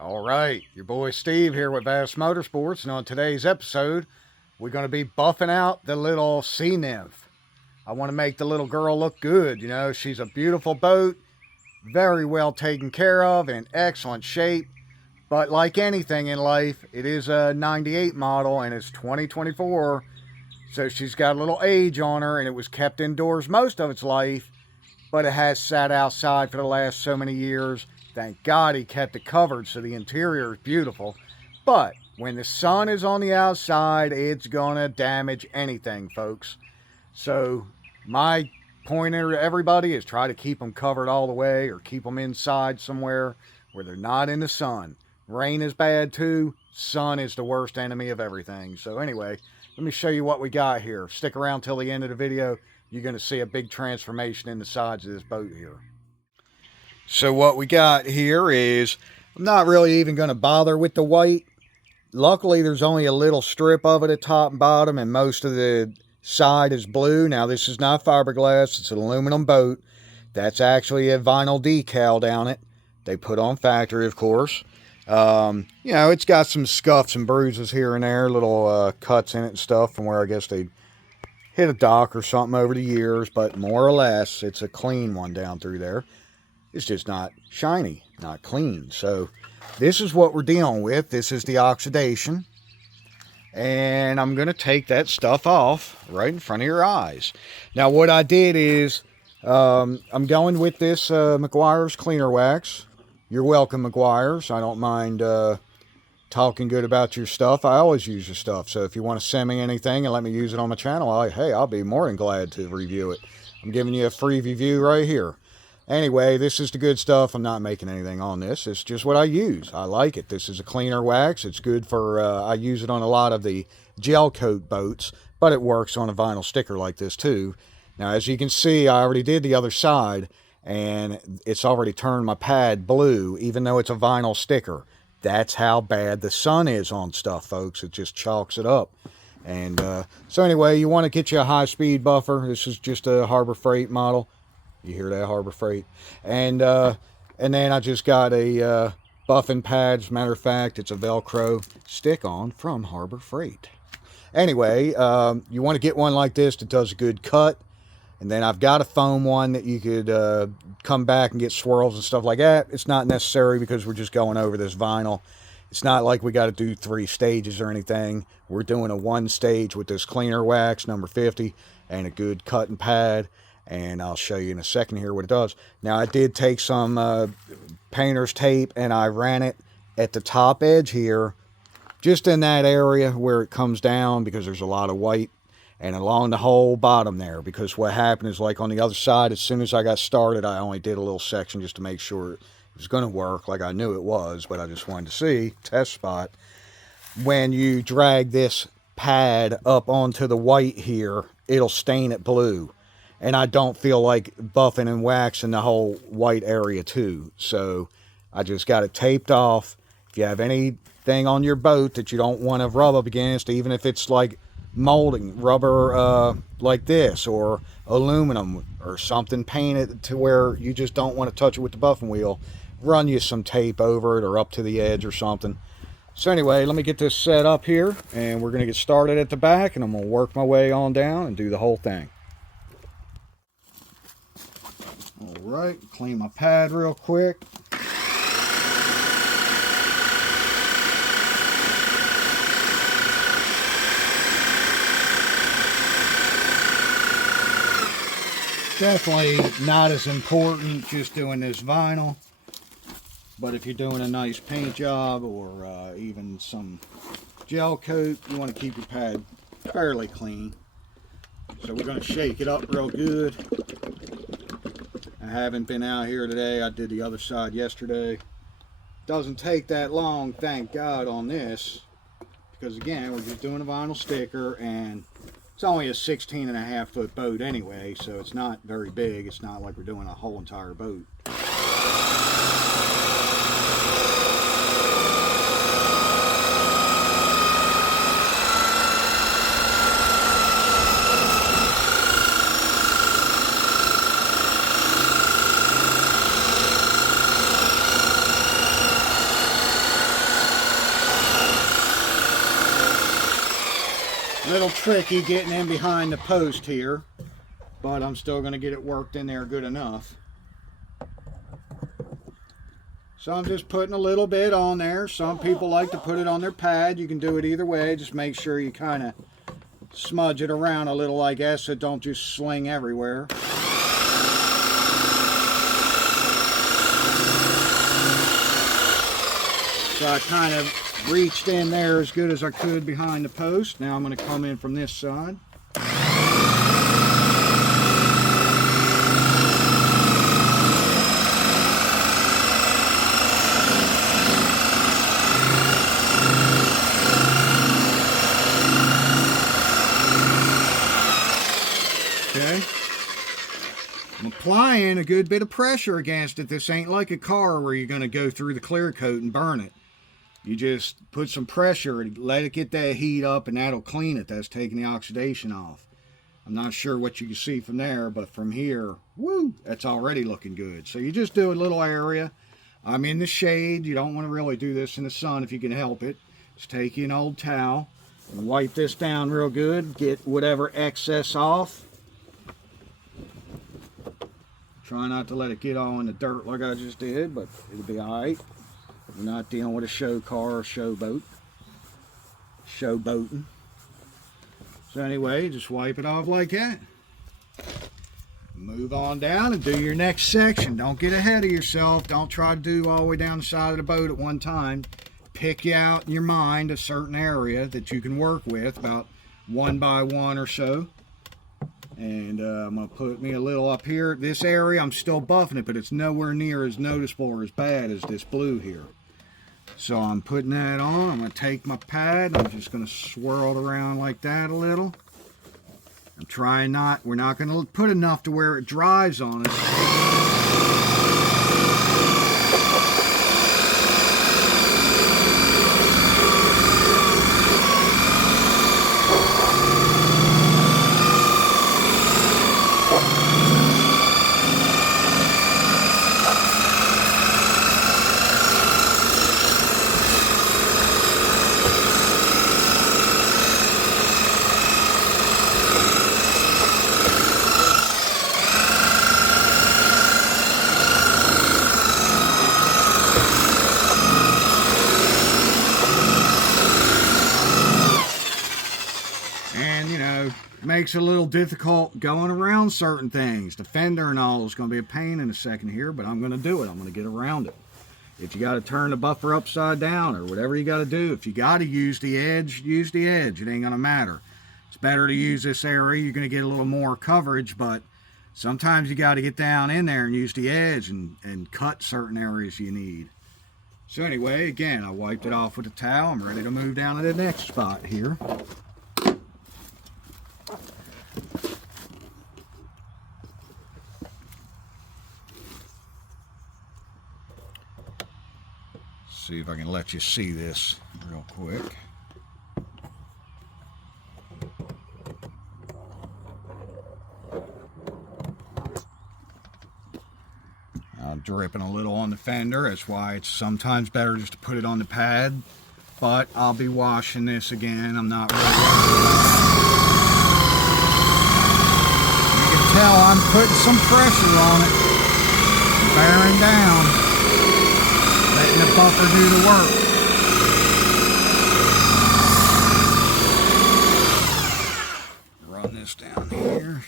All right, your boy Steve here with Vast Motorsports, and on today's episode, we're going to be buffing out the little Sea Nymph. I want to make the little girl look good. You know, she's a beautiful boat, very well taken care of, in excellent shape. But like anything in life, it is a 98 model and it's 2024, so she's got a little age on her, and it was kept indoors most of its life, but it has sat outside for the last so many years. Thank God he kept it covered so the interior is beautiful. But when the sun is on the outside, it's gonna damage anything, folks. So my pointer to everybody is try to keep them covered all the way, or keep them inside somewhere where they're not in the sun. Rain is bad too. Sun is the worst enemy of everything. So anyway, let me show you what we got here. Stick around till the end of the video. You're going to see a big transformation in the sides of this boat here. So what we got here is, I'm not really even going to bother with the white. Luckily, there's only a little strip of it at top and bottom, and most of the side is blue. Now, this is not fiberglass. It's an aluminum boat. That's actually a vinyl decal down it. They put on factory, of course. You know, it's got some scuffs and bruises here and there, little cuts in it and stuff from where I guess they hit a dock or something over the years, but more or less, it's a clean one down through there. It's just not shiny, not clean. So this is what we're dealing with. This is the oxidation. And I'm going to take that stuff off right in front of your eyes. Now, what I did is, I'm going with this McGuire's cleaner wax. You're welcome, McGuire's. I don't mind talking good about your stuff. I always use your stuff. So if you want to send me anything and let me use it on my channel, I'll be more than glad to review it. I'm giving you a free review right here. Anyway, this is the good stuff. I'm not making anything on this. It's just what I use. I like it. This is a cleaner wax. It's good for, I use it on a lot of the gel coat boats, but it works on a vinyl sticker like this too. Now, as you can see, I already did the other side, and it's already turned my pad blue, even though it's a vinyl sticker. That's how bad the sun is on stuff, folks. It just chalks it up. And so anyway, you want to get you a high-speed buffer. This is just a Harbor Freight model. You hear that, Harbor Freight? And then I just got a buffing pad. As a matter of fact, it's a Velcro stick-on from Harbor Freight. Anyway, you want to get one like this that does a good cut. And then I've got a foam one that you could come back and get swirls and stuff like that. It's not necessary because we're just going over this vinyl. It's not like we got to do 3 stages or anything. We're doing a 1 stage with this cleaner wax, number 50, and a good cutting pad. And I'll show you in a second here what it does. Now, I did take some painter's tape and I ran it at the top edge here, just in that area where it comes down, because there's a lot of white, and along the whole bottom there, because what happened is, like on the other side, as soon as I got started, I only did a little section just to make sure it was going to work, like I knew it was, but I just wanted to see, test spot. When you drag this pad up onto the white here, it'll stain it blue. And I don't feel like buffing and waxing the whole white area too. So I just got it taped off. If you have anything on your boat that you don't want to rub up against, even if it's like molding rubber like this, or aluminum or something painted to where you just don't want to touch it with the buffing wheel, run you some tape over it or up to the edge or something. So anyway, let me get this set up here, and we're going to get started at the back, and I'm going to work my way on down and do the whole thing. All right, clean my pad real quick. Definitely not as important just doing this vinyl, but if you're doing a nice paint job or even some gel coat, you want to keep your pad fairly clean. So we're going to shake it up real good. I haven't been out here today. I did the other side yesterday. Doesn't take that long, thank God, on this, because again, we're just doing a vinyl sticker, and it's only a 16.5 foot boat anyway, so it's not very big. It's not like we're doing a whole entire boat. Little tricky getting in behind the post here, but I'm still going to get it worked in there good enough. So I'm just putting a little bit on there. Some people like to put it on their pad. You can do it either way. Just make sure you kind of smudge it around a little like that so it don't just sling everywhere. So I kind of reached in there as good as I could behind the post. Now I'm going to come in from this side. Okay. I'm applying a good bit of pressure against it. This ain't like a car where you're going to go through the clear coat and burn it. You just put some pressure and let it get that heat up, and that'll clean it. That's taking the oxidation off. I'm not sure what you can see from there, but from here, woo, that's already looking good. So you just do a little area. I'm in the shade. You don't want to really do this in the sun if you can help it. Just take you an old towel and wipe this down real good. Get whatever excess off. Try not to let it get all in the dirt like I just did, but it'll be all right. We're not dealing with a show car or show boat. Show boating. So anyway, just wipe it off like that. Move on down and do your next section. Don't get ahead of yourself. Don't try to do all the way down the side of the boat at one time. Pick you out in your mind a certain area that you can work with, about 1 by 1 or so. And I'm going to put me a little up here. This area, I'm still buffing it, but it's nowhere near as noticeable or as bad as this blue here. So I'm putting that on. I'm going to take my pad. I'm just going to swirl it around like that a little. I'm trying not, we're not going to put enough to where it dries on us. Makes it a little difficult going around certain things. The fender and all is going to be a pain in a second here, but I'm going to do it. I'm going to get around it. If you got to turn the buffer upside down or whatever you got to do, if you got to use the edge, use the edge. It ain't going to matter. It's better to use this area. You're going to get a little more coverage, but sometimes you got to get down in there and use the edge and cut certain areas you need. So anyway, again, I wiped it off with a towel. I'm ready to move down to the next spot here. See if I can let you see this real quick. I'm dripping a little on the fender. That's why it's sometimes better just to put it on the pad. But I'll be washing this again. I'm not really You can tell I'm putting some pressure on it. Bearing down. Letting the buffer do the work. Run this down here.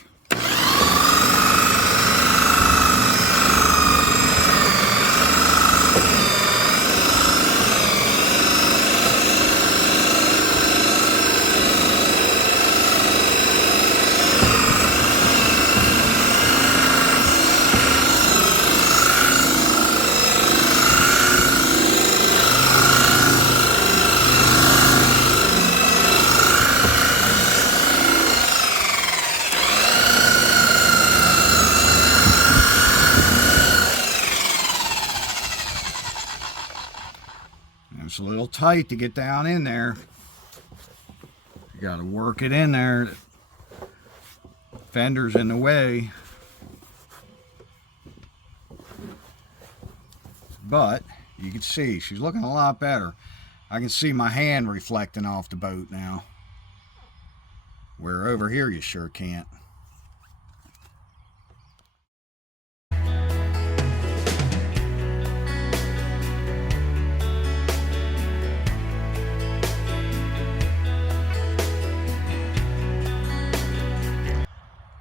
It's a little tight to get down in there. You got to work it in there. Fender's in the way. But you can see she's looking a lot better. I can see my hand reflecting off the boat now. Where over here you sure can't.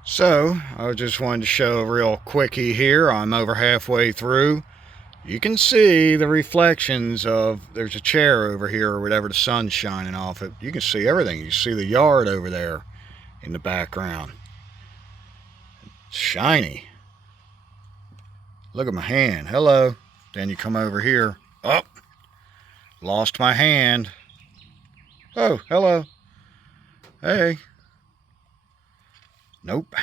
So, I just wanted to show a real quickie here. I'm over halfway through. You can see the reflections of, there's a chair over here or whatever, the sun's shining off it. You can see everything. You see the yard over there in the background. It's shiny. Look at my hand. Hello. Then you come over here. Oh, lost my hand. Oh, hello. Hey. Nope.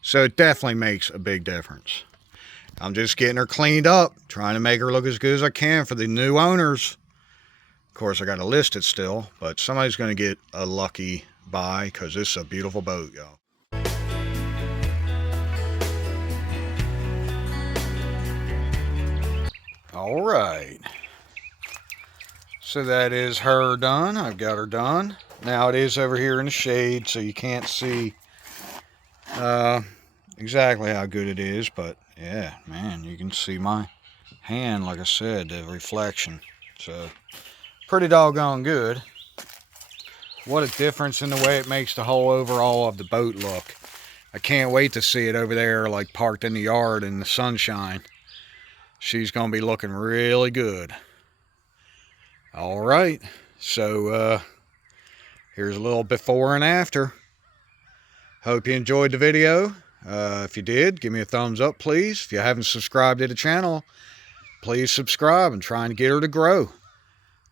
So it definitely makes a big difference. I'm just getting her cleaned up, trying to make her look as good as I can for the new owners. Of course, I got to list it still, but somebody's going to get a lucky buy because this is a beautiful boat, y'all. All right. So that is her done. I've got her done. Now it is over here in the shade, so you can't see exactly how good it is, but yeah, man, you can see my hand, like I said, the reflection. So pretty doggone good. What a difference in the way it makes the whole overall of the boat look. I can't wait to see it over there, like parked in the yard in the sunshine. She's gonna be looking really good. All right, so here's a little before and after. Hope you enjoyed the video. If you did, give me a thumbs up, please. If you haven't subscribed to the channel, please subscribe. I'm trying to get her to grow.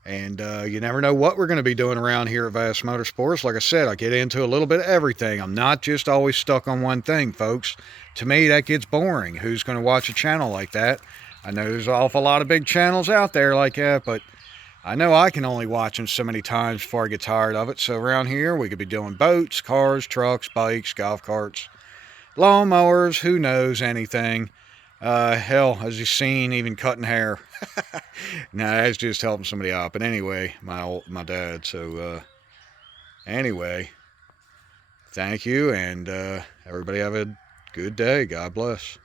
And you never know what we're going to be doing around here at Vast Motorsports. Like I said, I get into a little bit of everything. I'm not just always stuck on one thing, folks. To me, that gets boring. Who's going to watch a channel like that? I know there's an awful lot of big channels out there like that, but I know I can only watch them so many times before I get tired of it. So around here, we could be doing boats, cars, trucks, bikes, golf carts, lawnmowers, who knows, anything. Hell, as you've seen, even cutting hair. Nah, that's just helping somebody out. But anyway, my dad. So anyway, thank you, and everybody have a good day. God bless.